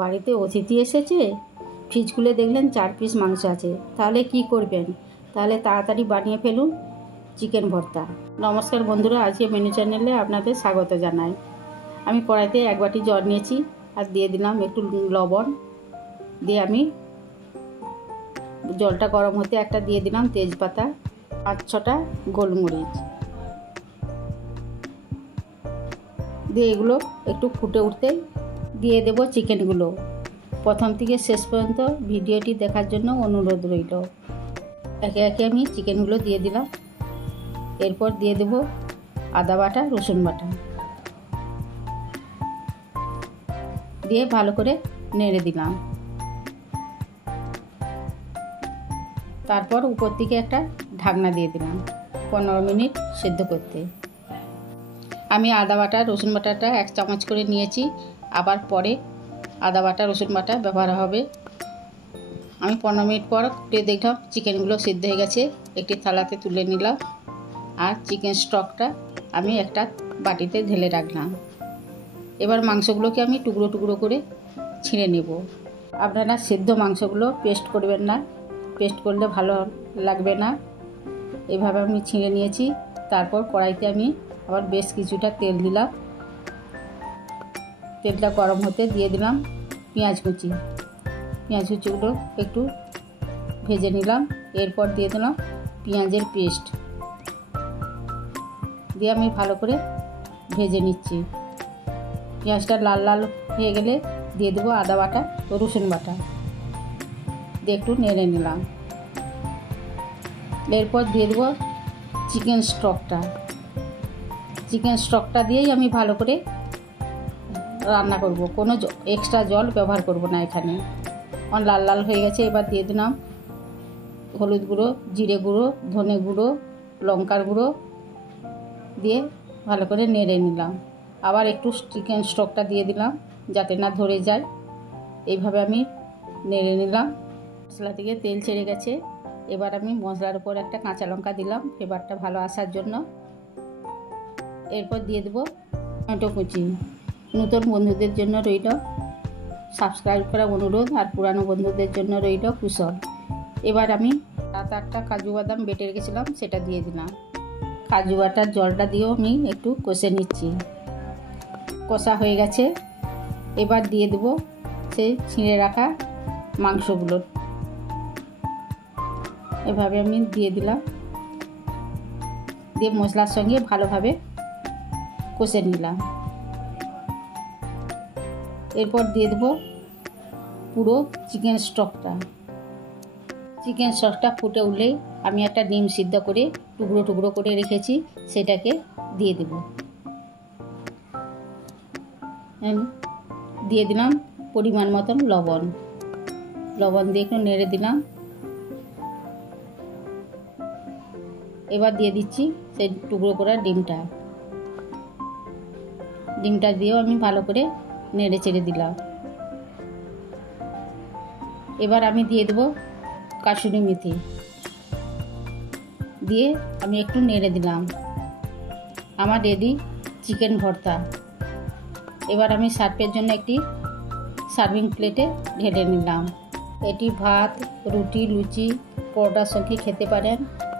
বাড়িতে অতিথি এসেছে, ফ্রিজ খুলে দেখলেন 4 পিস মাংস আছে, তাহলে কি করবেন? তাহলে তাড়াতাড়ি বানিয়ে ফেলুন চিকেন ভর্তা। নমস্কার বন্ধুরা, আজকে মেনু চ্যানেলে আপনাদের স্বাগত জানাই। আমি কড়াইতে 1 বাটি জল নিয়েছি আর দিয়ে দিলাম একটু লবণ, দিয়ে আমি জলটা গরম হতে একটা দিয়ে দিলাম তেজপাতা, 5-6টা গোলমরিচ দিয়ে এগুলো একটু ফুটে উঠতে দিয়ে দেব চিকেনগুলো। প্রথম থেকে শেষ পর্যন্ত ভিডিওটি দেখার জন্য অনুরোধ রইল। একে একে আমি চিকেনগুলো দিয়ে দিলাম। এরপর দিয়ে দেব আদা বাটা, রসুন বাটা দিয়ে ভালো করে নেড়ে দিলাম। তারপর উপর থেকে একটা ঢাকনা দিয়ে দিলাম 15 মিনিট সেদ্ধ করতে। আমি আদা বাটা রসুন বাটাটা 1 চামচ করে নিয়েছি, আবার পরে আদা বাটা রসুন বাটা ব্যবহার হবে। আমি 15 মিনিট পর খুঁটে দেখলাম চিকেনগুলো সিদ্ধ হয়ে গেছে, একটি থালাতে তুলে নিলাম। আর চিকেন স্টকটা আমি একটা বাটিতে ঢেলে রাখলাম। এবার মাংসগুলোকে আমি টুকরো টুকরো করে ছিঁড়ে নেব। আপনারা সেদ্ধ মাংসগুলো পেস্ট করবেন না, পেস্ট করলে ভালো লাগবে না। এভাবে আমি ছিঁড়ে নিয়েছি। তারপর কড়াইতে আমি আবার বেশ কিছুটা তেল দিলাম। তেলটা গরম হতে দিয়ে দিলাম পেঁয়াজ কুচিগুলো একটু ভেজে নিলাম। এরপর দিয়ে দিলাম পেঁয়াজের পেস্ট দিয়ে আমি ভালো করে ভেজে নিচ্ছি। পেঁয়াজটা লাল লাল হয়ে গেলে দিয়ে দেবো আদা বাটা ও রসুন বাটা দিয়ে একটু নেড়ে নিলাম। এরপর দিয়ে দেবো চিকেন স্টকটা দিয়েই আমি ভালো করে রান্না করব, কোনো এক্সট্রা জল ব্যবহার করব না। এখানে লাল লাল হয়ে গেছে। এবার দিয়ে দিলাম হলুদ গুঁড়ো, জিরে গুঁড়ো, ধনে গুঁড়ো, লঙ্কার গুঁড়ো দিয়ে ভালো করে নেড়ে নিলাম। আবার একটু চিকেন স্টকটা দিয়ে দিলাম যাতে না ধরে যায়। এইভাবে আমি নেড়ে নিলাম। মশলা থেকে তেল ছেড়ে গেছে। এবার আমি মশলার উপর একটা কাঁচা লঙ্কা দিলাম ফ্লেভারটা ভালো আসার জন্য। এরপর দিয়ে দেবো টমেটো কুচি। নতুন বন্ধুদের জন্য রইল সাবস্ক্রাইব করা অনুরোধ, আর পুরানো বন্ধুদের জন্য রইল কুশল। এবার আমি 7-8টা কাজু বাদাম বেটে রেখেছিলাম, সেটা দিয়ে দিলাম। কাজু বাটার জলটা দিয়েও আমি একটু কষে নিচ্ছি। কষা হয়ে গেছে। এবার দিয়ে দেবো সেই ছিঁড়ে রাখা মাংসগুলো। এভাবে আমি দিয়ে দিলাম, দিয়ে মশলার সঙ্গে ভালোভাবে কষে নিলাম। এরপর দিয়ে দেবো পুরো চিকেন স্টকটা ফুটে উঠলেই আমি একটা ডিম সিদ্ধ করে টুকরো টুকরো করে রেখেছি, সেটাকে দিয়ে দেব। দিয়ে দিলাম পরিমাণ মতন লবণ দিয়ে একটু নেড়ে দিলাম। এবার দিয়ে দিচ্ছি সেই টুকরো করা ডিমটা দিয়েও আমি ভালো করে নেড়ে চেড়ে দিলাম। এবার আমি দিয়ে দেবো কাসুরি মেথি দিয়ে আমি একটু নেড়ে দিলাম। আমার রেডি চিকেন ভর্তা। এবার আমি সার্ভের জন্য একটি সার্ভিং প্লেটে ঢেলে নিলাম। এটি ভাত, রুটি, লুচি, পরোটার সঙ্গে খেতে পারেন।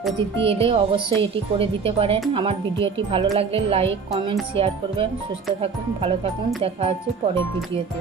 অতিথি এলে অবশ্যই এটি করে দিতে পারেন। আমার ভিডিওটি ভালো লাগলে লাইক, কমেন্ট, শেয়ার করবেন। সুস্থ থাকুন, ভালো থাকুন। দেখা হচ্ছে পরের ভিডিওতে।